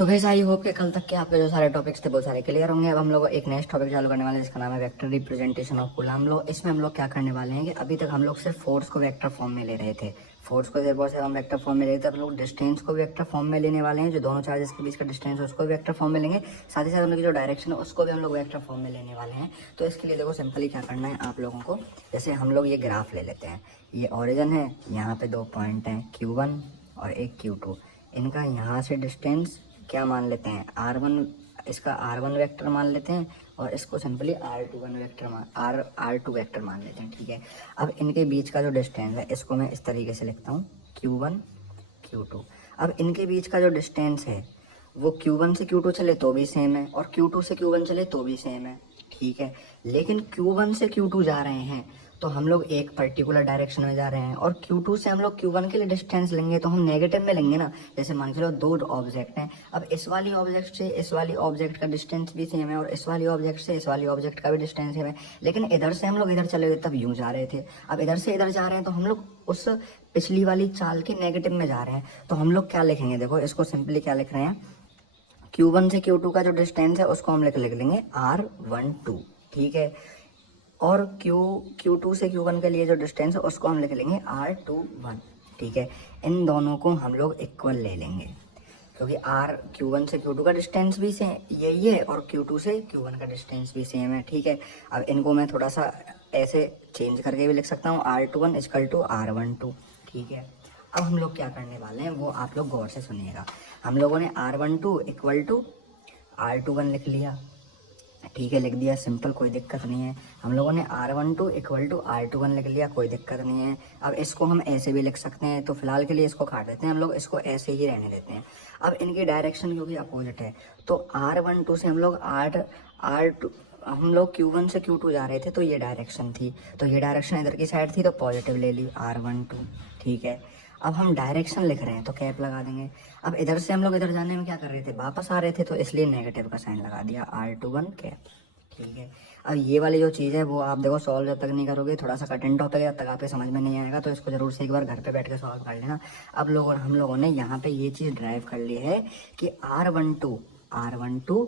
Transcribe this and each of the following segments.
तो वैसे I hope कि कल तक के आपके जो सारे टॉपिक्स थे बहुत सारे क्लियर होंगे। अब हम लोग एक नेक्स्ट टॉपिक चालू करने वाले हैं जिसका नाम है vector representation of coulomb law. इसमें हम लोग क्या करने वाले हैं कि अभी तक हम लोग सिर्फ फोर्स को वेक्टर फॉर्म में ले रहे थे, फोर्स को बहुत से हम वेक्टर फॉर्म में ले रहे थे। अब लोग डिस्टेंस को भी वेक्टर फॉर्म में लेने वाले हैं, जो दोनों चार्जेस के बीच का डिस्टेंस है उसको भी वेक्टर फॉर्म में लेंगे, साथ ही साथ हम लोग की जो डायरेक्शन है उसको भी हम लोग वेक्टर फॉर्म में लेने वाले हैं। तो इसके लिए देखो सिंपली क्या करना है आप लोगों को, जैसे हम लोग ये ग्राफ ले लेते हैं, ये ओरिजिन है, यहाँ पे दो पॉइंट हैं Q1 और एक Q2, इनका यहाँ से डिस्टेंस क्या मान लेते हैं R1, इसका R1 वेक्टर मान लेते हैं और इसको simply R21 vector R2 vector मान लेते हैं, ठीक है। अब इनके बीच का जो डिस्टेंस है इसको मैं इस तरीके से लिखता हूँ Q1 Q2। अब इनके बीच का जो डिस्टेंस है वो Q1 से Q2 चले तो भी सेम है और Q2 से Q1 चले तो भी सेम है, ठीक है। लेकिन Q1 से Q2 जा रहे हैं तो हम लोग एक पर्टिकुलर डायरेक्शन में जा रहे हैं और Q2 से हम लोग Q1 के लिए डिस्टेंस लेंगे तो हम नेगेटिव में लेंगे ना। जैसे मान के चलो दो ऑब्जेक्ट हैं, अब इस वाली ऑब्जेक्ट से इस वाली ऑब्जेक्ट का डिस्टेंस भी सेम है और इस वाली ऑब्जेक्ट से इस वाली ऑब्जेक्ट का भी डिस्टेंस सेम है, लेकिन इधर से हम लोग इधर चले गए तब यूं जा रहे थे, अब इधर से इधर जा रहे हैं तो हम लोग उस पिछली वाली चाल के नेगेटिव में जा रहे हैं। तो हम लोग क्या लिखेंगे, देखो इसको सिंपली क्या लिख रहे हैं, Q1 से Q2 का जो डिस्टेंस है उसको हम लिख लेंगे R12, ठीक है। और Q2 से Q1 के लिए जो डिस्टेंस है उसको हम लिख लेंगे R21, ठीक है। इन दोनों को हम लोग इक्वल ले लेंगे क्योंकि Q1 से Q2 का डिस्टेंस भी सेम यही है और Q2 से Q1 का डिस्टेंस भी सेम है, ठीक है। अब इनको मैं थोड़ा सा ऐसे चेंज करके भी लिख सकता हूँ, R21 इक्वल टू R12, ठीक है। अब हम लोग क्या करने वाले हैं वो आप लोग गौर से सुनिएगा। हम लोगों ने R12 इक्वल टू R21 लिख लिया, ठीक है, लिख दिया, सिंपल, कोई दिक्कत नहीं है। हम लोगों ने R12 इक्वल टू R21 लिख लिया, कोई दिक्कत नहीं है। अब इसको हम ऐसे भी लिख सकते हैं, तो फिलहाल के लिए इसको काट देते हैं हम लोग, इसको ऐसे ही रहने देते हैं। अब इनकी डायरेक्शन क्योंकि अपोजिट है तो R12 से हम लोग R2 हम लोग Q1 से Q2 जा रहे थे तो ये डायरेक्शन थी, तो ये डायरेक्शन इधर की साइड थी तो पॉजिटिव ले ली R12, ठीक है। अब हम डायरेक्शन लिख रहे हैं तो कैप लगा देंगे। अब इधर से हम लोग इधर जाने में क्या कर रहे थे, वापस आ रहे थे, तो इसलिए नेगेटिव का साइन लगा दिया R21 कैप, ठीक है। अब ये वाली जो चीज़ है वो आप देखो सॉल्व जब तक नहीं करोगे, थोड़ा सा कठिन टॉपिक है, जब तक आपके समझ में नहीं आएगा, तो इसको जरूर से एक बार घर पे बैठ के सॉल्व कर लेना। अब हम लोगों ने यहाँ पे ये चीज़ ड्राइव कर ली है कि R12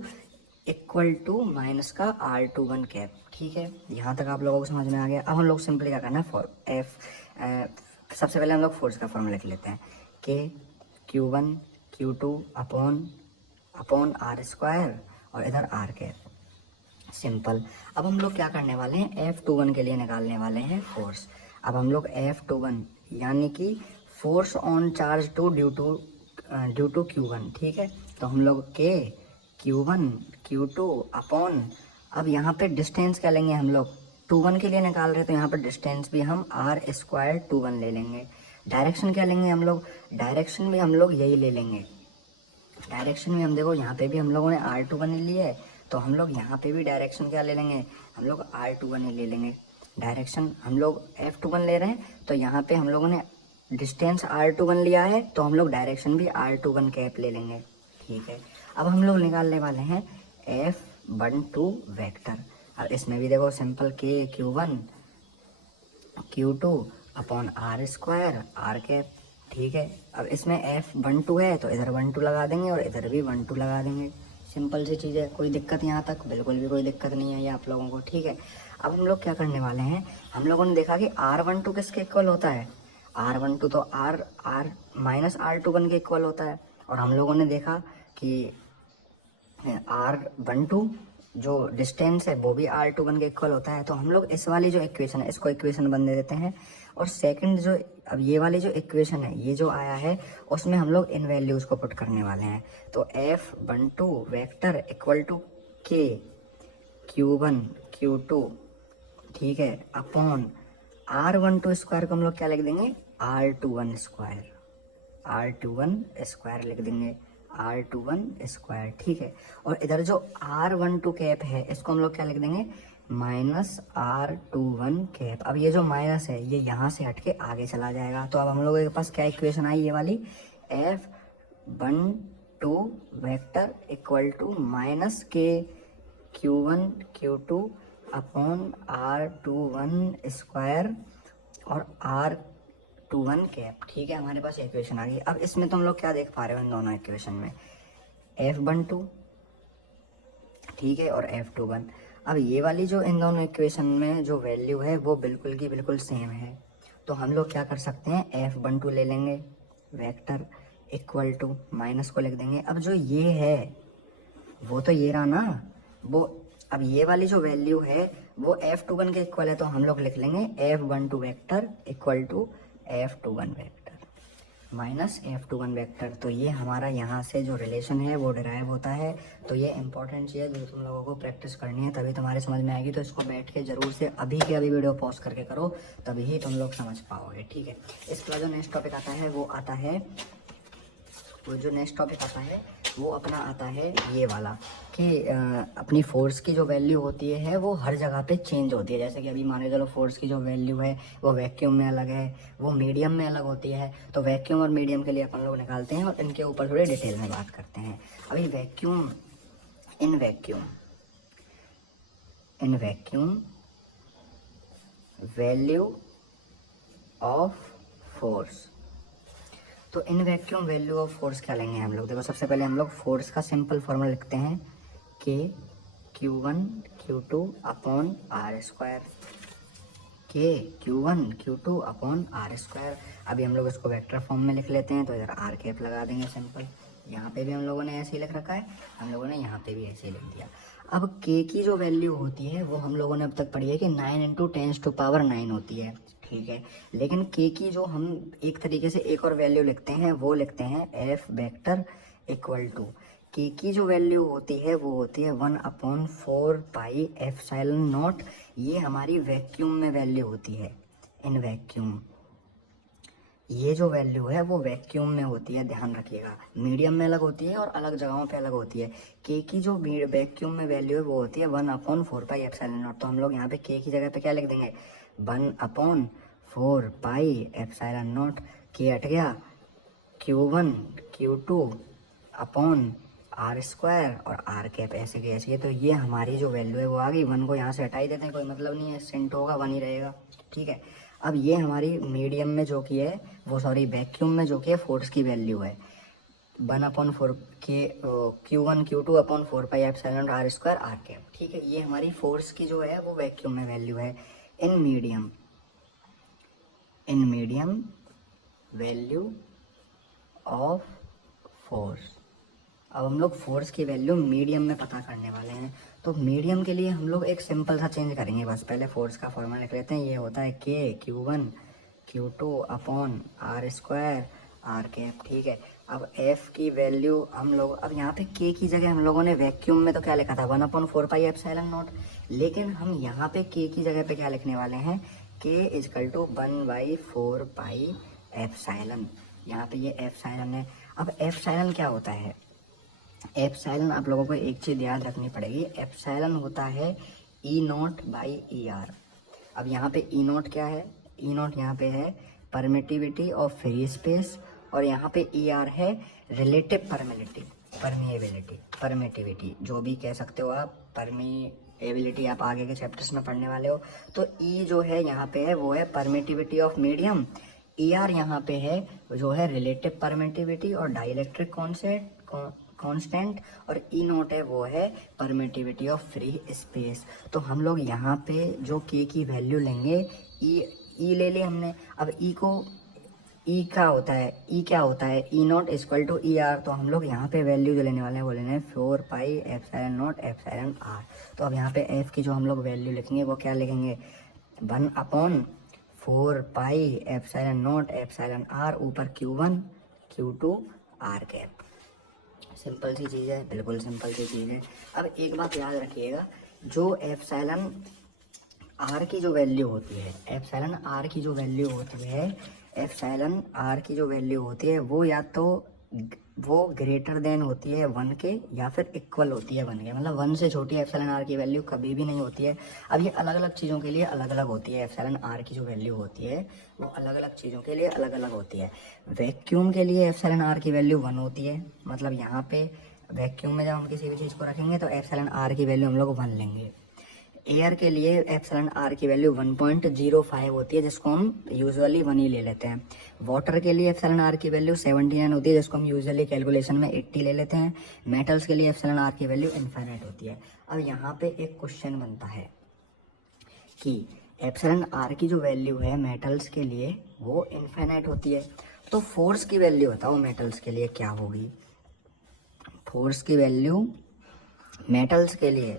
इक्वल टू माइनस का R21 कैप, ठीक है। यहाँ तक आप लोगों को समझ में आ गया। अब हम लोग सिंपली क्या करना है, फॉर सबसे पहले हम लोग फोर्स का फॉर्मूला लिख लेते हैं कि Q1 Q2 अपॉन R² और इधर R कैप, सिंपल। अब हम लोग क्या करने वाले हैं, F21 के लिए निकालने वाले हैं फोर्स। अब हम लोग F21 यानी कि force on charge two due to Q1, ठीक है। तो हम लोग के Q1 Q2 अपॉन, अब यहाँ पे डिस्टेंस क्या लेंगे हम लोग, 21 के लिए निकाल रहे हैं तो यहाँ पर डिस्टेंस भी हम R²21 ले लेंगे। डायरेक्शन क्या लेंगे हम लोग, डायरेक्शन भी हम लोग यही ले लेंगे। डायरेक्शन में हम देखो यहाँ पे भी हम लोगों ने R21 लिया है तो हम लोग यहाँ पे भी डायरेक्शन क्या ले लेंगे, हम लोग R21 ले लेंगे। डायरेक्शन हम लोग F21 ले रहे हैं तो यहाँ पे हम लोगों ने डिस्टेंस R21 लिया है तो हम लोग डायरेक्शन भी R21 कैप ले लेंगे, ठीक है। अब हम लोग निकालने वाले हैं F12 वेक्टर। अब इसमें भी देखो सिंपल के Q1 Q2 upon R² R cap, ठीक है। अब इसमें F12 है तो इधर 12 लगा देंगे और इधर भी 12 लगा देंगे, सिंपल सी चीज़ है। कोई दिक्कत यहाँ तक, बिल्कुल भी कोई दिक्कत नहीं है ये आप लोगों को, ठीक है। अब हम लोग क्या करने वाले हैं, हम लोगों ने देखा कि R12 किसके इक्वल होता है, R12 तो R माइनस R21 के इक्वल होता है, और हम लोगों ने देखा कि R12 जो डिस्टेंस है वो भी R21 के इक्वल होता है। तो हम लोग इस वाली जो इक्वेशन है इसको इक्वेशन 1 दे देते हैं, और सेकंड जो अब ये वाली जो इक्वेशन है ये जो आया है उसमें हम लोग इन वैल्यूज़ को पुट करने वाले हैं। तो F12 वेक्टर इक्वल टू के Q1 Q2, ठीक है, अपॉन R12 स्क्वायर को हम लोग क्या लिख देंगे, R21 स्क्वायर लिख देंगे, R21 स्क्वायर, ठीक है। और इधर जो R12 कैप है इसको हम लोग क्या लिख देंगे, माइनस R21 कैप। अब ये जो माइनस है ये यहाँ से हट के आगे चला जाएगा, तो अब हम लोगों के पास क्या इक्वेशन आई, ये वाली F12 vector equal to minus के Q1 Q2 upon R21 square और R21 कैप, ठीक है। हमारे पास इक्वेशन आ गई। अब इसमें तो हम लोग क्या देख पा रहे हो इन दोनों इक्वेशन में, F12, ठीक है, और F21। अब ये वाली जो इन दोनों इक्वेशन में जो वैल्यू है वो बिल्कुल की बिल्कुल सेम है, तो हम लोग क्या कर सकते हैं, F12 ले लेंगे वेक्टर इक्वल टू माइनस को लिख देंगे। अब जो ये है वो तो ये रहा ना, वो अब ये वाली जो वैल्यू है वो F21 के इक्वल है, तो हम लोग लिख लेंगे F12 vector equal to F21 vector minus F21 vector. तो ये हमारा यहाँ से जो रिलेशन है वो डिराइव होता है। तो ये इंपॉर्टेंट चीज़ है जो तुम लोगों को प्रैक्टिस करनी है, तभी तुम्हारे समझ में आएगी। तो इसको बैठ के जरूर से अभी के अभी वीडियो पॉज करके करो, तभी ही तुम लोग समझ पाओगे, ठीक है। इसका जो नेक्स्ट टॉपिक आता है वो आता है, वो जो नेक्स्ट टॉपिक आता है वो अपना आता है ये वाला कि अपनी फोर्स की जो वैल्यू होती है वो हर जगह पे चेंज होती है। जैसे कि अभी मान के चलो फोर्स की जो वैल्यू है वो वैक्यूम में अलग है, वो मीडियम में अलग होती है। तो वैक्यूम और मीडियम के लिए अपन लोग निकालते हैं और इनके ऊपर थोड़ी डिटेल में बात करते हैं। अभी vacuum, in vacuum value of force. तो in vacuum value of force क्या लेंगे हम लोग, देखो सबसे पहले हम लोग फोर्स का सिंपल फॉर्मूला लिखते हैं के Q1 Q2 upon R square, के Q1 Q2 upon R square. अभी हम लोग इसको वेक्टर फॉर्म में लिख लेते हैं, तो इधर आर कैप लगा देंगे सिंपल। यहाँ पे भी हम लोगों ने ऐसे ही लिख रखा है, हम लोगों ने यहाँ पे भी ऐसे ही लिख दिया। अब के की जो वैल्यू होती है वो हम लोगों ने अब तक पढ़ी है कि 9 × 10⁻⁹ होती है, ठीक है। लेकिन के की जो हम एक तरीके से एक और वैल्यू लिखते हैं वो लिखते हैं एफ वेक्टर इक्वल टू, के की जो वैल्यू होती है वो होती है 1/4πε0। ये हमारी वैक्यूम में वैल्यू होती है, इन वैक्यूम। ये जो वैल्यू है वो वैक्यूम में होती है, ध्यान रखिएगा। मीडियम में अलग होती है और अलग जगहों पे अलग होती है। के की जो वैक्यूम में वैल्यू है वो होती है 1/4πε0। तो हम लोग यहाँ पे के की जगह पे क्या लिख देंगे, 1/4πε0। के हट गया, Q1 Q2 upon R square और आर कैप ऐसे की ऐसे। तो ये हमारी जो वैल्यू है वो आ गई। 1 को यहाँ से हटाई देते हैं, कोई मतलब नहीं है, सेंट होगा 1 ही रहेगा, ठीक है। अब ये हमारी मीडियम में जो की है वो, सॉरी वैक्यूम में जो की है फोर्स की वैल्यू है 1/4 के Q1 Q2 upon 4πε0 R square R cap, ठीक है। ये हमारी फोर्स की जो है वो वैक्यूम में वैल्यू है। In medium value of force. अब हम लोग फोर्स की वैल्यू मीडियम में पता करने वाले हैं। तो मीडियम के लिए हम लोग एक सिंपल सा चेंज करेंगे, बस पहले फोर्स का फॉर्मूला लिख लेते हैं। ये होता है के Q1 Q2 upon R square R cap, ठीक है। अब एफ की वैल्यू हम लोग, अब यहाँ पे के की जगह हम लोगों ने वैक्यूम में तो क्या लिखा था 1/4πε0, लेकिन हम यहाँ पे के की जगह पे क्या लिखने वाले हैं, के = 1/4πε। यहाँ पे ये एप्सिलॉन है। अब एप्सिलॉन क्या होता है, एप्सिलॉन आप लोगों को एक चीज़ याद रखनी पड़ेगी, एप्सिलॉन होता है E0/ER। अब यहाँ पे E0 क्या है, E0 यहाँ पे है परमिटिविटी ऑफ फ्री स्पेस, और यहाँ पे ER है रिलेटिव परमिटिविटी, जो भी कह सकते हो आप, परमिएबिलिटी आप आगे के चैप्टर्स में पढ़ने वाले हो। तो E जो है यहाँ पे है वो है परमिटिविटी ऑफ मीडियम, ER यहाँ पे है जो है रिलेटिव परमिटिविटी और डाइलेक्ट्रिक कांस्टेंट, और E0 है वो है परमिटिविटी ऑफ फ्री स्पेस। तो हम लोग यहाँ पे जो के की वैल्यू लेंगे, ई ले ली हमने। अब ई क्या होता है, E0 = ER। तो हम लोग यहाँ पे वैल्यू जो लेने वाले हैं वो लेने हैं 4πε0ε। तो अब यहाँ पे एफ की जो हम लोग वैल्यू लिखेंगे वो क्या लिखेंगे, 1/4πε0ε, ऊपर Q1 Q2 R cap. Simple सी चीज़ है, बिल्कुल सिंपल सी चीज़ है। अब एक बात याद रखिएगा, जो एप्सिलॉन आर की जो वैल्यू होती है, एप्सिलॉन आर की जो वैल्यू होती है वो या तो वो ग्रेटर देन होती है 1 के या फिर इक्वल होती है 1 के, मतलब 1 से छोटी एप्सिलॉन आर की वैल्यू कभी भी नहीं होती है। अब ये अलग अलग चीज़ों के लिए अलग अलग होती है, एप्सिलॉन आर की जो वैल्यू होती है वो अलग अलग चीज़ों के लिए अलग अलग होती है। वैक्यूम के लिए एप्सिलॉन आर की वैल्यू 1 होती है, मतलब यहाँ पे वैक्यूम में जब हम किसी भी चीज़ को रखेंगे तो एप्सिलॉन आर की वैल्यू हम लोग 1 लेंगे। एयर के लिए एप्सिलॉन आर की वैल्यू 1.05 होती है, जिसको हम यूजुअली 1 ही ले लेते हैं। वाटर के लिए एप्सिलॉन आर की वैल्यू 79 होती है, जिसको हम यूजुअली कैलकुलेशन में 80 ले लेते हैं। मेटल्स के लिए एप्सिलॉन आर की वैल्यू इनफाइनाइट होती है। अब यहाँ पे एक क्वेश्चन बनता है कि एप्सिलॉन आर की जो वैल्यू है मेटल्स के लिए वो इनफाइनाइट होती है, तो फोर्स की वैल्यू बताओ मेटल्स के लिए क्या होगी। फोर्स की वैल्यू मेटल्स के लिए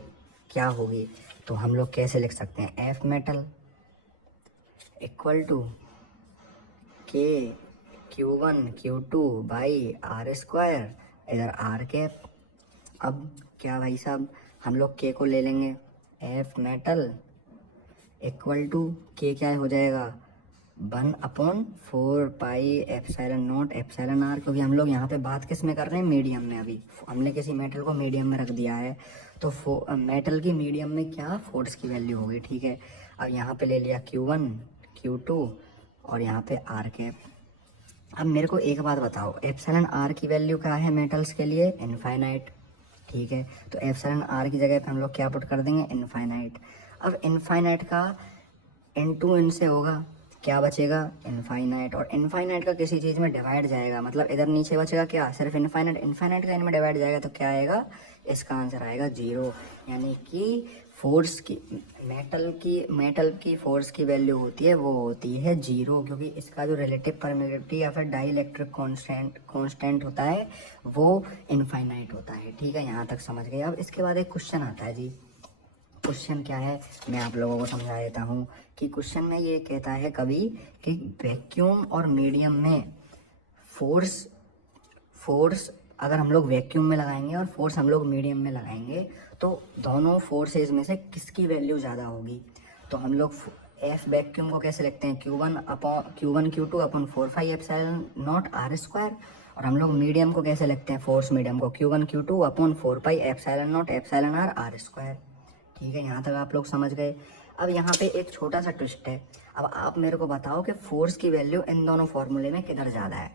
क्या होगी, तो हम लोग कैसे लिख सकते हैं, एफ मेटल इक्वल टू के Q1 Q2 by R square, इधर आर कैप। अब क्या भाई साहब, हम लोग के को ले लेंगे, एफ मेटल इक्वल टू के क्या हो जाएगा 1/4 pi epsilon naught epsilon R, क्योंकि हम लोग यहाँ पे बात किस में कर रहे हैं, मीडियम में। अभी हमने किसी मेटल को मीडियम में रख दिया है, तो मेटल की मीडियम में क्या फोर्स की वैल्यू होगी, ठीक है। अब यहाँ पे ले लिया Q1 Q2 और यहाँ पे आर कैप। अब मेरे को एक बात बताओ, एप्सिलॉन आर की वैल्यू क्या है मेटल्स के लिए, इनफाइनाइट, ठीक है। तो एप्सिलॉन आर की जगह पे हम लोग क्या पुट कर देंगे, इनफाइनाइट। अब इनफाइनाइट का इनटू इन से होगा, क्या बचेगा, इनफाइनाइट। और इनफाइनाइट का किसी चीज़ में डिवाइड जाएगा, मतलब इधर नीचे बचेगा क्या, सिर्फ इनफाइनाइट। इनफाइनाइट का इनमें डिवाइड जाएगा तो क्या आएगा, इसका आंसर आएगा 0। यानी कि फोर्स की मेटल की फोर्स की वैल्यू होती है वो होती है 0, क्योंकि इसका जो रिलेटिव परमिटिविटी या फिर डाइलेक्ट्रिक कांस्टेंट होता है वो इनफाइनाइट होता है, ठीक है। यहाँ तक समझ गए। अब इसके बाद एक क्वेश्चन आता है जी, क्वेश्चन क्या है मैं आप लोगों को समझा देता हूँ कि क्वेश्चन में ये कहता है कभी कि वैक्यूम और मीडियम में फोर्स अगर हम लोग वैक्यूम में लगाएंगे और फोर्स हम लोग मीडियम में लगाएंगे तो दोनों फोर्सेज में से किसकी वैल्यू ज़्यादा होगी। तो हम लोग एफ वैक्यूम को कैसे लिखते हैं, Q1 Q2 upon 4 pi epsilon naught R square. और हम लोग मीडियम को कैसे लिखते हैं, फोर्स मीडियम को Q1 Q2 upon 4 pi epsilon naught epsilon R square, ठीक है। यहाँ तक आप लोग समझ गए। अब यहाँ पे एक छोटा सा ट्विस्ट है। अब आप मेरे को बताओ कि फोर्स की वैल्यू इन दोनों फॉर्मूले में किधर ज़्यादा है।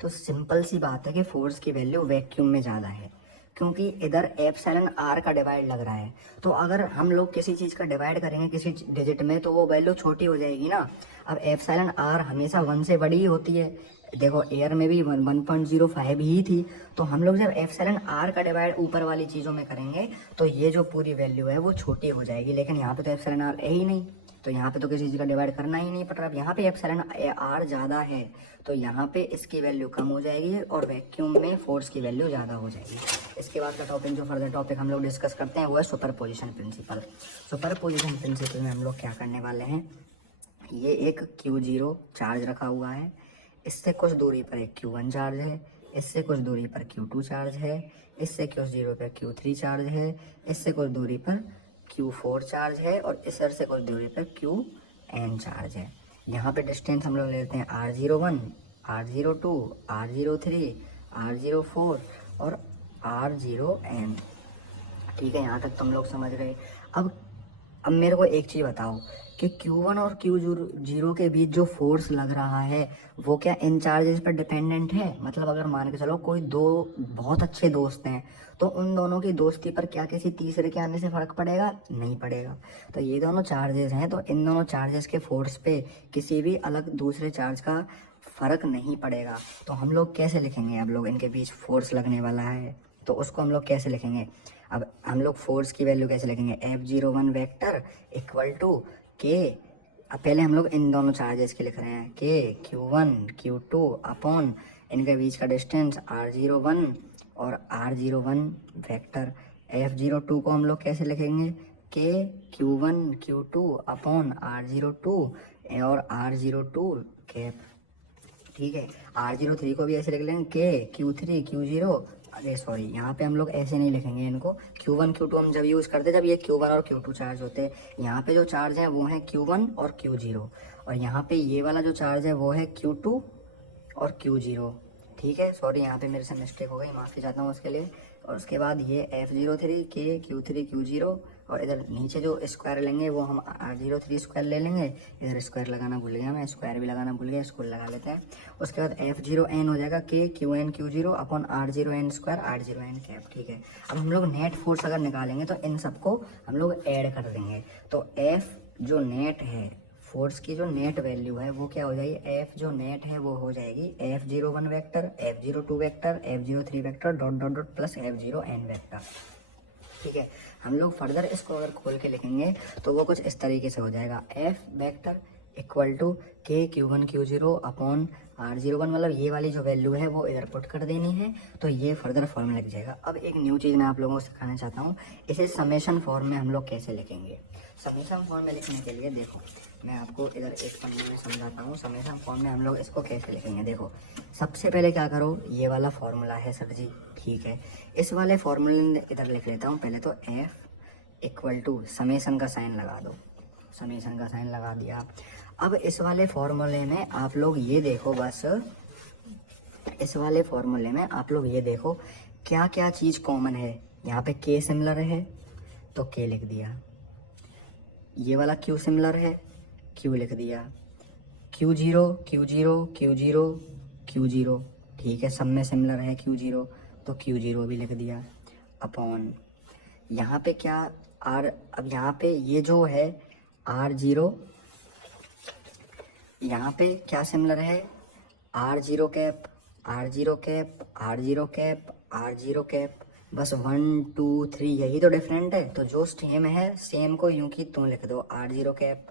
तो सिंपल सी बात है कि फोर्स की वैल्यू वैक्यूम में ज़्यादा है, क्योंकि इधर एप्सिलॉन आर का डिवाइड लग रहा है। तो अगर हम लोग किसी चीज़ का डिवाइड करेंगे किसी डिजिट में तो वो वैल्यू छोटी हो जाएगी ना। अब एप्सिलॉन आर हमेशा 1 से बड़ी ही होती है, देखो एयर में भी 1.05 ही थी। तो हम लोग जब एप्सिलॉन आर का डिवाइड ऊपर वाली चीज़ों में करेंगे तो ये जो पूरी वैल्यू है वो छोटी हो जाएगी, लेकिन यहाँ पे तो एप्सिलॉन आर है ही नहीं, तो यहाँ पे तो किसी चीज़ का डिवाइड करना ही नहीं पड़ रहा। अब यहाँ पे एप्सिलॉन आर ज़्यादा है तो यहाँ पे इसकी वैल्यू कम हो जाएगी और वैक्यूम में फोर्स की वैल्यू ज़्यादा हो जाएगी। इसके बाद का टॉपिक जो फर्दर टॉपिक हम लोग डिस्कस करते हैं वो है सुपरपोजिशन प्रिंसिपल। सुपरपोजिशन प्रिंसिपल में हम लोग क्या करने वाले हैं, ये एक Q0 चार्ज रखा हुआ है, इससे कुछ दूरी पर एक Q1 चार्ज है, इससे कुछ दूरी पर Q2 चार्ज है, इससे कुछ दूरी पर Q3 चार्ज है, इससे कुछ दूरी पर Q4 चार्ज है और इस से कुछ दूरी पर Qn चार्ज है। यहाँ पे डिस्टेंस हम लोग लेते हैं R01, R02, R03, R04 और R0n, ठीक है। यहाँ तक तुम लोग समझ गए। अब मेरे को एक चीज़ बताओ कि Q1 और Q0 के बीच जो फोर्स लग रहा है वो क्या इन चार्जेस पर डिपेंडेंट है। मतलब अगर मान के चलो कोई दो बहुत अच्छे दोस्त हैं तो उन दोनों की दोस्ती पर क्या किसी तीसरे के आने से फ़र्क पड़ेगा, नहीं पड़ेगा। तो ये दोनों चार्जेस हैं तो इन दोनों चार्जेस के फोर्स पे किसी भी अलग दूसरे चार्ज का फ़र्क नहीं पड़ेगा। तो हम लोग कैसे लिखेंगे, अब लोग इनके बीच फोर्स लगने वाला है तो उसको हम लोग कैसे लिखेंगे। अब हम लोग फोर्स की वैल्यू कैसे लिखेंगे, F01 वेक्टर इक्वल टू के, अब पहले हम लोग इन दोनों चार्जेस के लिख रहे हैं के Q1 Q2 अपॉन इनके बीच का डिस्टेंस R01 और R01 वेक्टर। F02 को हम लोग कैसे लिखेंगे, के Q1 Q2 अपॉन R02 और R02 कैप, ठीक है। R03 को भी ऐसे लिख लेंगे के Q3 Q0, अरे सॉरी यहाँ पे हम लोग ऐसे नहीं लिखेंगे इनको, Q1 Q2 हम जब यूज़ करते जब ये Q1 और Q2 चार्ज होते हैं। यहाँ पे जो चार्ज है वो है Q1 और Q0 और यहाँ पे ये वाला जो चार्ज है वो है Q2 और Q0, ठीक है, सॉरी यहाँ पे मेरे से मिस्टेक हो गई, माफ़ी चाहता हूँ उसके लिए। और उसके बाद ये F03 K Q3 Q0, और इधर नीचे जो स्क्वायर लेंगे वो हम R03 स्क्वायर ले लेंगे। इधर स्क्वायर लगाना भूल गया मैं, स्क्वायर भी लगाना भूल गया, इसको लगा लेते हैं। उसके बाद F0n हो जाएगा K Qn Q0 upon R0n square R0n cap. ठीक है, अब हम लोग नेट फोर्स अगर निकालेंगे तो इन सबको हम लोग ऐड कर देंगे। तो F जो नेट है, फोर्स की जो नेट वैल्यू है वो क्या हो जाएगी, F जो नेट है वो हो जाएगी F01 vector, F02 vector, F03 vector dot dot dot plus F0n vector. ठीक है, हम लोग फर्दर इसको अगर खोल के लिखेंगे तो वो कुछ इस तरीके से हो जाएगा, F vector equal to K Q1 Q0 upon R01, मतलब ये वाली जो वैल्यू है वो इधर पुट कर देनी है, तो ये फर्दर फॉर्म में लिख जाएगा। अब एक न्यू चीज़ मैं आप लोगों को सिखाना चाहता हूँ, इसे समेशन फॉर्म में हम लोग कैसे लिखेंगे। समेशन फॉर्म में लिखने के लिए देखो मैं आपको इधर एक पन्ने में समझाता हूँ, समेशन फॉर्म में हम लोग इसको कैसे लिखेंगे। देखो सबसे पहले क्या करो, ये वाला फॉर्मूला है सर जी, ठीक है, इस वाले फॉर्मूले इधर लिख लेता हूँ पहले। तो F इक्वल टू समेशन का साइन लगा दो, समेशन का साइन लगा दिया। अब इस वाले फॉर्मूले में आप लोग ये देखो, बस इस वाले फॉर्मूले में आप लोग ये देखो क्या क्या चीज़ कॉमन है। यहाँ पे K सिमिलर है तो K लिख दिया, ये वाला Q सिमिलर है Q लिख दिया, Q0 Q0 Q0 Q0, ठीक है, सब में सिमिलर है Q0 तो Q0 भी लिख दिया अपॉन यहाँ पे क्या R। अब यहाँ पे ये जो है R0, यहाँ पे क्या सिमिलर है R0 cap R0 cap R0 cap R0 cap, बस 1 2 3 यही तो डिफरेंट है। तो जो सेम है सेम को यूं की तुम लिख दो, R0 कैप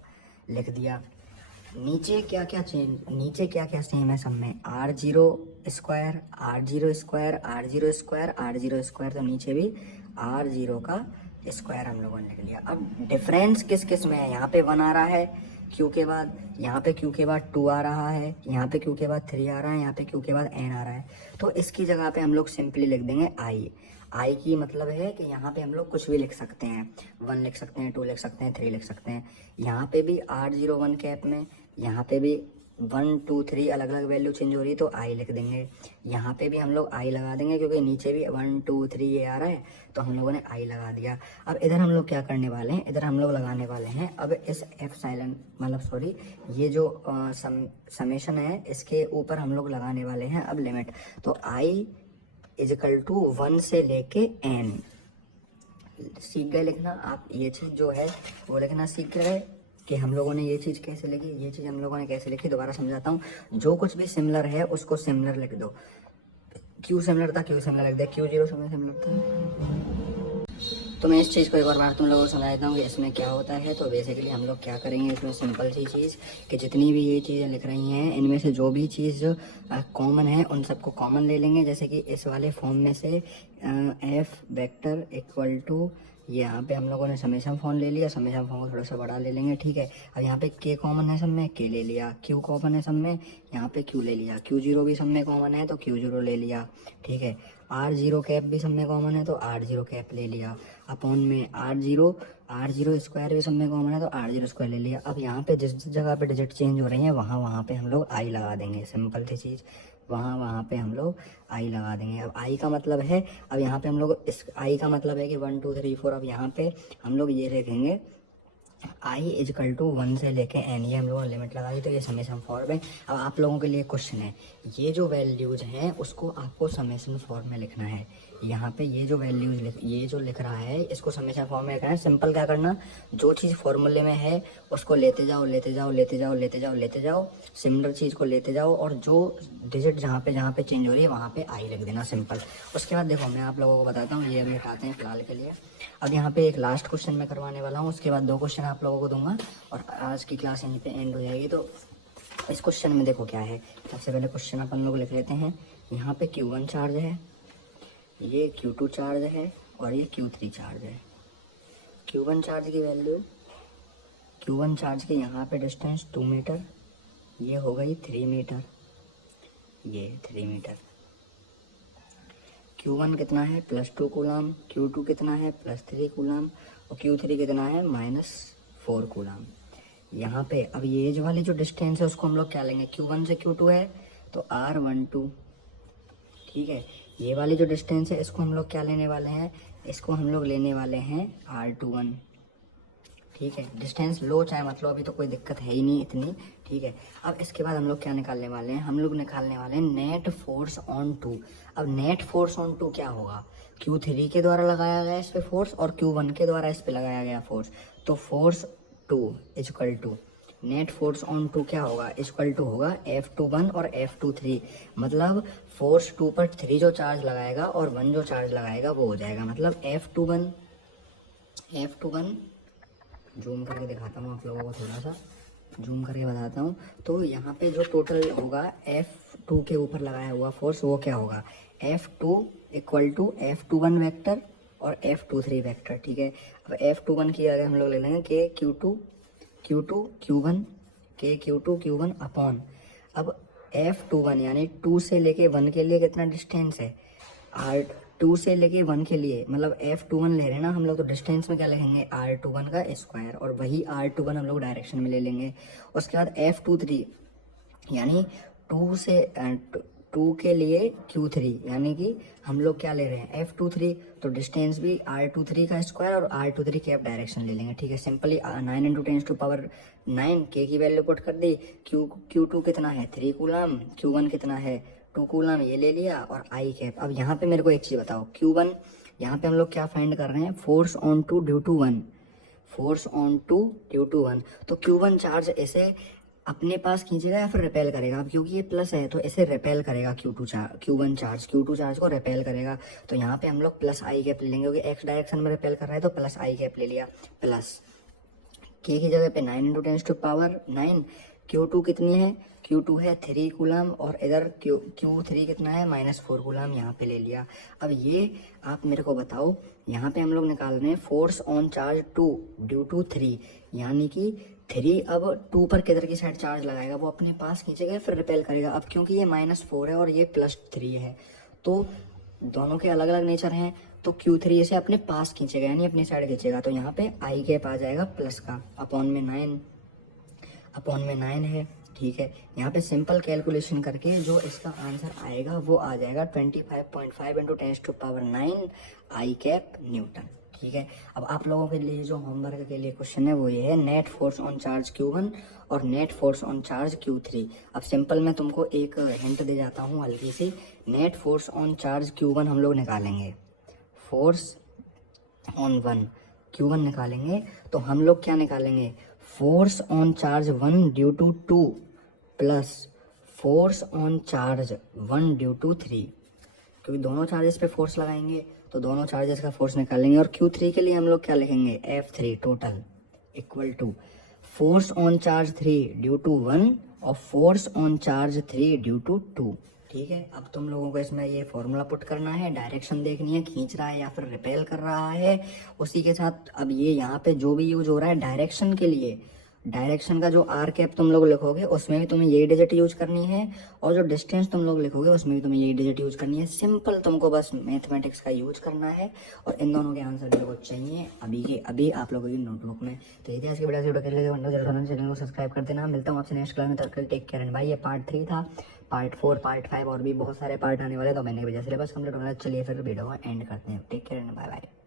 लिख दिया। नीचे क्या क्या चेंज, नीचे क्या क्या सेम है सब में, R0 square R0 square R0 square R0 square, तो नीचे भी R0 का स्क्वायर हम लोगों ने लिख लिया। अब डिफरेंस किस किस में है, यहाँ पे 1 आ रहा है Q के बाद, यहाँ पे Q के बाद 2 आ रहा है, यहाँ पे Q के बाद 3 आ रहा है, यहाँ पे Q के बाद n आ रहा है। तो इसकी जगह पे हम लोग सिंपली लिख देंगे I की मतलब है कि यहाँ पे हम लोग कुछ भी लिख सकते हैं, 1 लिख सकते हैं, 2 लिख सकते हैं, 3 लिख सकते हैं। यहाँ पे भी R01 कैप में, यहाँ पे भी 1 2 3 अलग अलग वैल्यू चेंज हो रही है तो I लिख देंगे। यहाँ पे भी हम लोग I लगा देंगे क्योंकि नीचे भी 1 2 3 ये आ रहा है तो हम लोगों ने I लगा दिया। अब इधर हम लोग क्या करने वाले हैं, इधर हम लोग लगाने वाले हैं अब इस एप्सिलॉन, मतलब सॉरी ये जो समेशन है इसके ऊपर हम लोग लगाने वाले हैं अब लिमिट। तो I इजिकल टू 1 से लेके n, सीख गए लिखना आप, ये चीज़ जो है वो लिखना सीख गए कि हम लोगों ने ये चीज़ कैसे लिखी, ये चीज़ हम लोगों ने कैसे लिखी। दोबारा समझाता हूँ, जो कुछ भी सिमिलर है उसको सिमिलर लिख दो। Q सिमिलर था Q सिमिलर लिख दे, Q0 सिमिलर था। तो मैं इस चीज़ को एक और बार तुम लोगों को समझा देता हूँ कि इसमें क्या होता है। तो बेसिकली हम लोग क्या करेंगे इसमें, सिंपल सी चीज़ कि जितनी भी ये चीज़ें लिख रही हैं इनमें से जो भी चीज़ कॉमन है उन सबको कॉमन ले लेंगे। जैसे कि इस वाले फॉर्म में से F वेक्टर इक्वल टू, यहाँ पे हम लोगों ने समेशन फॉर्म ले लिया, समेशन फॉर्म को थोड़ा सा बड़ा ले लेंगे, ठीक है। अब यहाँ पे K कॉमन है सब में, K ले लिया, Q कॉमन है सब में, यहाँ पे Q ले लिया, Q0 भी सब में कॉमन है तो Q0 ले लिया, ठीक है। R0 कैप भी सब में कॉमन है तो R0 कैप ले लिया, अपॉन में R0 स्क्वायर भी सब में कॉमन है तो R0 स्क्वायर ले लिया। अब यहाँ पे जिस जगह पे डिजिट चेंज हो रही हैं वहाँ पे हम लोग I लगा देंगे, सिंपल सी चीज़, वहाँ पे हम लोग I लगा देंगे। अब I का मतलब है, अब यहाँ पे हम लोग इस I का मतलब है कि 1 2 3 4, अब यहाँ पे हम लोग ये लिखेंगे I इजकल टू 1 से लेके n, ये हम लोगों ने लिमिट लगा दी। तो ये समेशन फॉर्म है। अब आप लोगों के लिए क्वेश्चन है, ये जो वैल्यूज हैं उसको आपको समेशन फॉर्म में लिखना है। यहाँ पे ये जो वैल्यूज ये जो लिख रहा है इसको समेशन फॉर्म में लिखना है। सिंपल क्या करना, जो चीज़ फॉर्मूले में है उसको लेते जाओ लेते जाओ लेते जाओ लेते जाओ लेते जाओ, सिमिलर चीज़ को लेते जाओ, और जो डिजिट जहाँ पे चेंज हो रही है वहाँ पे I लिख देना, सिंपल। उसके बाद देखो मैं आप लोगों को बताता हूँ, ये अभी हटाते हैं फिलहाल के लिए। अब यहाँ पे एक लास्ट क्वेश्चन मैं करवाने वाला हूँ, उसके बाद 2 क्वेश्चन आप लोगों को दूंगा और आज की क्लास यहीं पे एंड हो जाएगी। तो इस क्वेश्चन में देखो क्या है, सबसे पहले क्वेश्चन अपन लोग लिख लेते हैं। यहाँ पे Q1 चार्ज है, ये Q2 चार्ज है और ये Q3 चार्ज है। Q1 चार्ज की वैल्यू, Q1 चार्ज के यहाँ पे डिस्टेंस 2 मीटर, ये हो गई 3 मीटर, ये 3 मीटर। Q1 कितना है +2 कूलम, Q2 कितना है +3 कूलम और Q3 कितना है -4 कूलम। यहाँ पे अब ये जो वाली जो डिस्टेंस है उसको हम लोग क्या लेंगे, Q1 से Q2 है तो R12, ठीक है। ये वाली जो डिस्टेंस है इसको हम लोग क्या लेने वाले हैं, इसको हम लोग लेने वाले हैं R21, ठीक है। डिस्टेंस लो चाहे मतलब अभी तो कोई दिक्कत है ही नहीं इतनी, ठीक है। अब इसके बाद हम लोग क्या निकालने वाले हैं, हम लोग निकालने वाले हैं नेट फोर्स ऑन टू। अब नेट फोर्स ऑन टू क्या होगा, Q3 के द्वारा लगाया गया इस पे फोर्स और Q1 के द्वारा इस पे लगाया गया फोर्स, तो force 2 equal to net force on two क्या होगा, इक्वल टू होगा F21 और F23। मतलब फोर्स 2 पर 3 जो चार्ज लगाएगा और 1 जो चार्ज लगाएगा वो हो जाएगा मतलब F21 जूम करके दिखाता हूँ आप लोगों को, थोड़ा सा जूम करके बताता हूँ। तो यहाँ पे जो टोटल होगा F2 के ऊपर लगाया हुआ फोर्स वो क्या होगा, F2 equal to F21 vector और F23 वेक्टर, ठीक है। अब F21 की अगर हम लोग ले लेंगे K Q1 K Q1 upon, अब F21 यानी 2 से लेके 1 के लिए कितना डिस्टेंस है, R2 से लेके 1 के लिए मतलब F21 ले रहे हैं ना हम लोग, तो डिस्टेंस में क्या लिखेंगे R21 का स्क्वायर और वही R21 हम लोग डायरेक्शन में ले लेंगे। उसके बाद F23 यानी 2 के लिए Q3 यानी कि हम लोग क्या ले रहे हैं F23, तो डिस्टेंस भी R23 का स्क्वायर और R23 की आप डायरेक्शन ले लेंगे, ठीक है। सिंपली 9 × 10⁻9 K की वैल्यू पुट कर दी, Q2 कितना है 3 कूलम, Q1 कितना है 2 कूलम, ये ले लिया और आई कैप। अब यहाँ पे मेरे को एक चीज़ बताओ, Q1 यहाँ पे हम लोग क्या फाइंड कर रहे हैं, force on two due to 1, force on two due to 1। तो Q1 चार्ज ऐसे अपने पास खींचेगा या फिर रिपेल करेगा, अब क्योंकि ये प्लस है तो इसे रिपेल करेगा, Q1 चार्ज को रिपेल करेगा। तो यहाँ पे हम लोग प्लस आई कैप ले लेंगे क्योंकि एक्स डायरेक्शन में रिपेल कर रहा है तो प्लस आई कैप ले लिया, प्लस K की जगह पे 9 × 10⁻9, Q2 कितनी है, Q2 है 3 कूलम और इधर Q3 कितना है -4 कूलम, यहाँ पे ले लिया। अब ये आप मेरे को बताओ, यहाँ पे हम लोग निकाल रहे हैं force on charge 2 due to 3, यानी कि 3 अब 2 पर किधर की साइड चार्ज लगाएगा, वो अपने पास खींचेगा फिर रिपेल करेगा। अब क्योंकि ये -4 है और ये +3 है तो दोनों के अलग अलग नेचर हैं, तो Q3 इसे अपने पास खींचेगा यानी अपनी साइड खींचेगा, तो यहाँ पे आई कैप आ जाएगा प्लस का, अपॉन में 9 है, ठीक है। यहाँ पे सिंपल कैलकुलेशन करके जो इसका आंसर आएगा वो आ जाएगा 25.5 × 10⁻9 आई कैप न्यूटन, ठीक है। अब आप लोगों के लिए जो होमवर्क के लिए क्वेश्चन है वो ये है, net force on charge Q1 और net force on charge Q3। अब सिंपल मैं तुमको एक हिंट दे जाता हूँ हल्की सी, net force on charge Q1 हम लोग निकालेंगे, फोर्स ऑन 1 Q1 निकालेंगे, तो हम लोग क्या निकालेंगे, force on charge 1 due to 2 plus force on charge 1 due to 3, क्योंकि दोनों चार्जेस पे फोर्स लगाएंगे तो दोनों चार्जेस का फोर्स निकालेंगे। और Q3 के लिए हम लोग क्या लिखेंगे, F3 total equal to force on charge 3 due to 1 और force on charge 3 due to 2, ठीक है। अब तुम लोगों को इसमें ये फॉर्मूला पुट करना है, डायरेक्शन देखनी है खींच रहा है या फिर रिपेल कर रहा है, उसी के साथ अब ये यहाँ पे जो भी यूज हो रहा है डायरेक्शन के लिए, डायरेक्शन का जो आर कैप तुम लोग लिखोगे उसमें भी तुम्हें यही डिजिट यूज करनी है और जो डिस्टेंस तुम लोग लिखोगे उसमें भी तुम्हें यही डिजिट यूज करनी है। सिंपल तुमको बस मैथमेटिक्स का यूज करना है और इन दोनों के आंसर मेरे को चाहिए अभी के अभी आप लोगों की नोटबुक में। तो ये आज की वीडियो कर लेगा, चैनल को सब्सक्राइब कर देना। मिलता हूँ आपसे नेक्स्ट क्लास में, तब तक टेक केयर एंड बाय। ये पार्ट 3 था, पार्ट 4 पार्ट 5 और भी बहुत सारे पार्ट आने वाले, तो मैंने वजह से सिलेबस कंप्लीट होना। चलिए फिर वीडियो को एंड करते हैं, take care and bye bye.